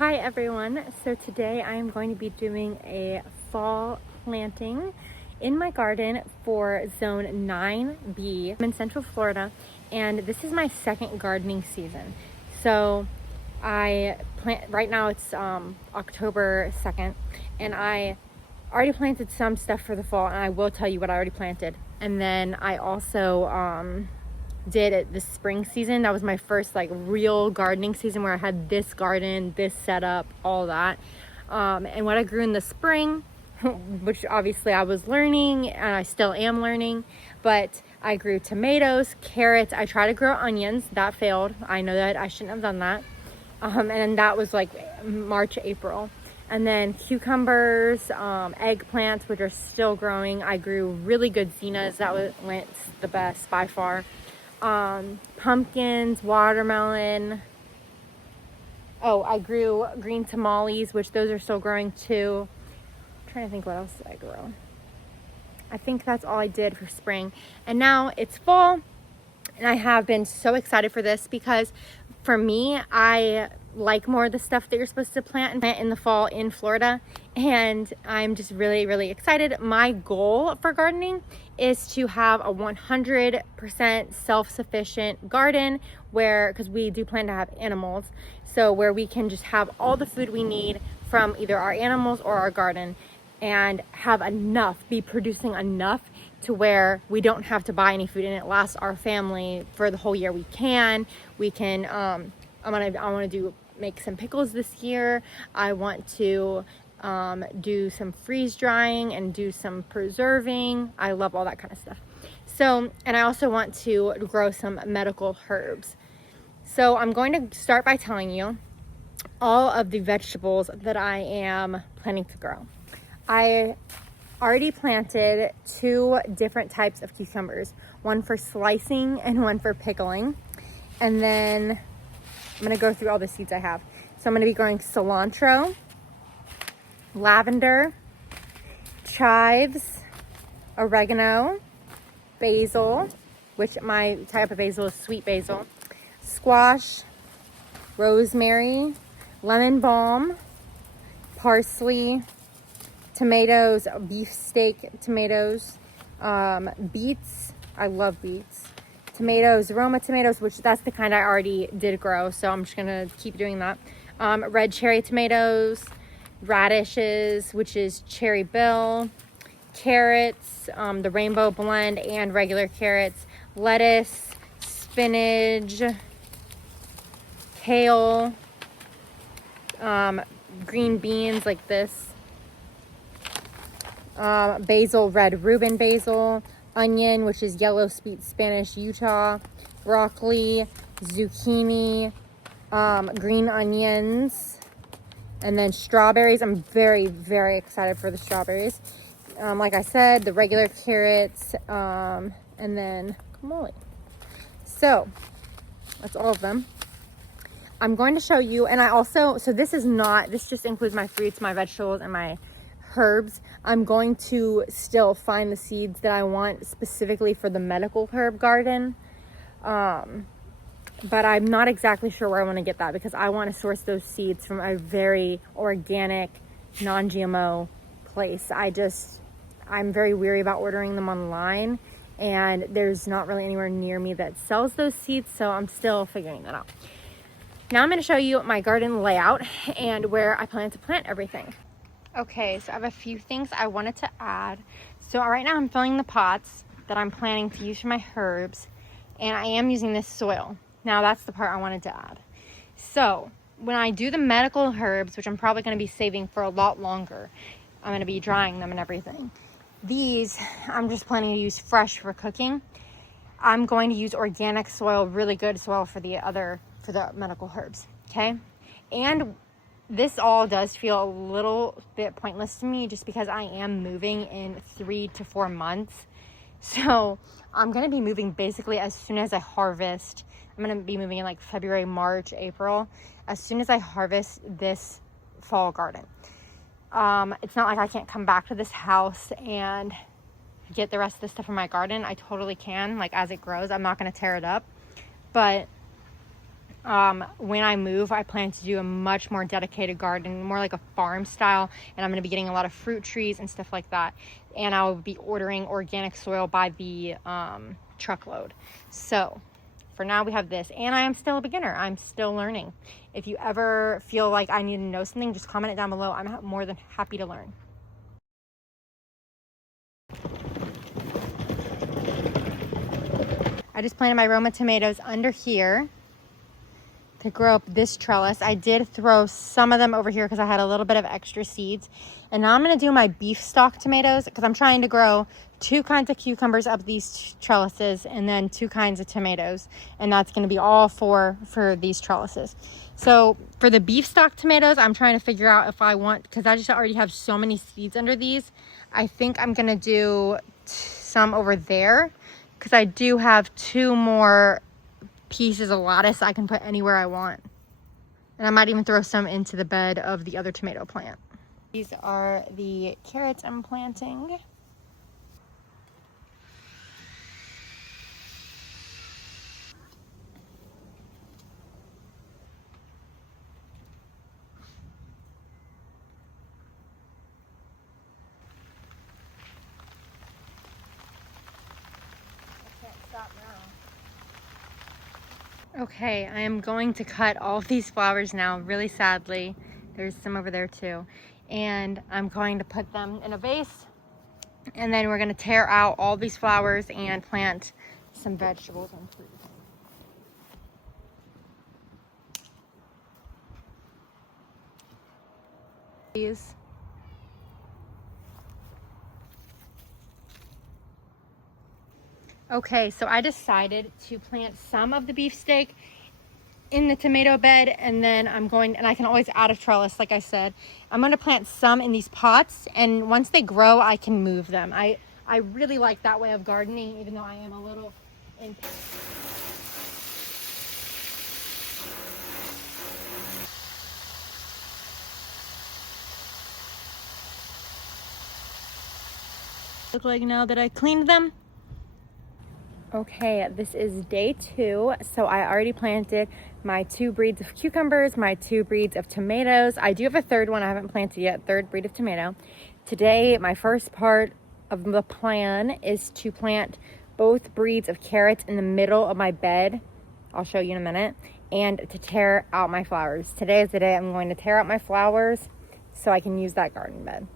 Hi everyone, so today I am going to be doing a fall planting in my garden for zone 9B. I'm in Central Florida and this is my second gardening season. So I plant, right now it's October 2nd, and I already planted some stuff for the fall, and I will tell you what I already planted. And then I also did it this spring season. That was my first like real gardening season where I had this garden, this setup, all that. And what I grew in the spring, which obviously I was learning and I still am learning, but I grew tomatoes, carrots. I tried to grow onions. That failed. I know that I shouldn't have done that. And that was like March, April. And then cucumbers, eggplants, which are still growing. I grew really good zinnias. Went the best by far. Pumpkins, watermelon. Oh, I grew green tamales, which those are still growing too. I'm trying to think what else did I grow. I think that's all I did for spring. And now it's fall, and I have been so excited for this because for me, I like more of the stuff that you're supposed to plant in the fall in Florida, and I'm just really, really excited. My goal for gardening is to have a 100% self-sufficient garden because we do plan to have animals, so where we can just have all the food we need from either our animals or our garden and have enough, be producing enough to where we don't have to buy any food and it lasts our family for the whole year. We can I want to make some pickles this year. I want to do some freeze drying and do some preserving. I love all that kind of stuff. So, and I also want to grow some medical herbs. So I'm going to start by telling you all of the vegetables that I am planning to grow. I already planted 2 different types of cucumbers, one for slicing and one for pickling. And then I'm going to go through all the seeds I have. So I'm going to be growing cilantro, lavender, chives, oregano, basil, which my type of basil is sweet basil, squash, rosemary, lemon balm, parsley, tomatoes, beefsteak tomatoes, beets. I love beets. Tomatoes, Roma tomatoes, which that's the kind I already did grow, so I'm just gonna keep doing that. Red cherry tomatoes, radishes, which is cherry bill, carrots, the rainbow blend and regular carrots, lettuce, spinach, kale, green beans like this, basil, red Reuben basil, onion, which is yellow sweet Spanish Utah, broccoli, zucchini, green onions, and then strawberries. I'm very, very excited for the strawberries. Like I said, the regular carrots, and then kamali. So that's all of them. I'm going to show you, and this just includes my fruits, my vegetables, and my herbs. I'm going to still find the seeds that I want specifically for the medical herb garden. But I'm not exactly sure where I want to get that because I want to source those seeds from a very organic, non-GMO place. I'm very weary about ordering them online, and there's not really anywhere near me that sells those seeds, so I'm still figuring that out. Now I'm going to show you my garden layout and where I plan to plant everything. Okay, so I have a few things I wanted to add. So right now I'm filling the pots that I'm planning to use for my herbs, and I am using this soil. Now that's the part I wanted to add. So when I do the medical herbs, which I'm probably going to be saving for a lot longer, I'm going to be drying them and everything. These, I'm just planning to use fresh for cooking. I'm going to use organic soil, really good soil for the medical herbs, okay? And this all does feel a little bit pointless to me just because I am moving in 3 to 4 months. So I'm going to be moving basically as soon as I harvest. I'm going to be moving in like February, March, April, as soon as I harvest this fall garden. It's not like I can't come back to this house and get the rest of the stuff from my garden. I totally can, like as it grows. I'm not going to tear it up. But when I move, I plan to do a much more dedicated garden, more like a farm style, and I'm going to be getting a lot of fruit trees and stuff like that. And I'll be ordering organic soil by the truckload. So for now we have this, and I am still a beginner. I'm still learning. If you ever feel like I need to know something, just comment it down below. I'm more than happy to learn. I just planted my Roma tomatoes under here to grow up this trellis. I did throw some of them over here because I had a little bit of extra seeds. And now I'm going to do my beef stock tomatoes because I'm trying to grow 2 kinds of cucumbers up these trellises and then 2 kinds of tomatoes. And that's going to be all for these trellises. So for the beef stock tomatoes, I'm trying to figure out if I want, because I just already have so many seeds under these. I think I'm going to do some over there because I do have 2 more pieces of lettuce I can put anywhere I want. And I might even throw some into the bed of the other tomato plant. These are the carrots I'm planting. I can't stop now. Okay, I am going to cut all of these flowers now, really sadly. There's some over there too. And I'm going to put them in a vase. And then we're going to tear out all these flowers and plant some vegetables and fruit. These. Okay, so I decided to plant some of the beefsteak in the tomato bed, and then I can always add a trellis, like I said. I'm going to plant some in these pots, and once they grow, I can move them. I really like that way of gardening, even though I am a little impatient. Look like now that I cleaned them. Okay, this is day 2. So I already planted my 2 breeds of cucumbers, my 2 breeds of tomatoes. I do have a 3rd one I haven't planted yet, 3rd breed of tomato. Today, my first part of the plan is to plant both breeds of carrots in the middle of my bed. I'll show you in a minute. And to tear out my flowers. Today is the day I'm going to tear out my flowers so I can use that garden bed.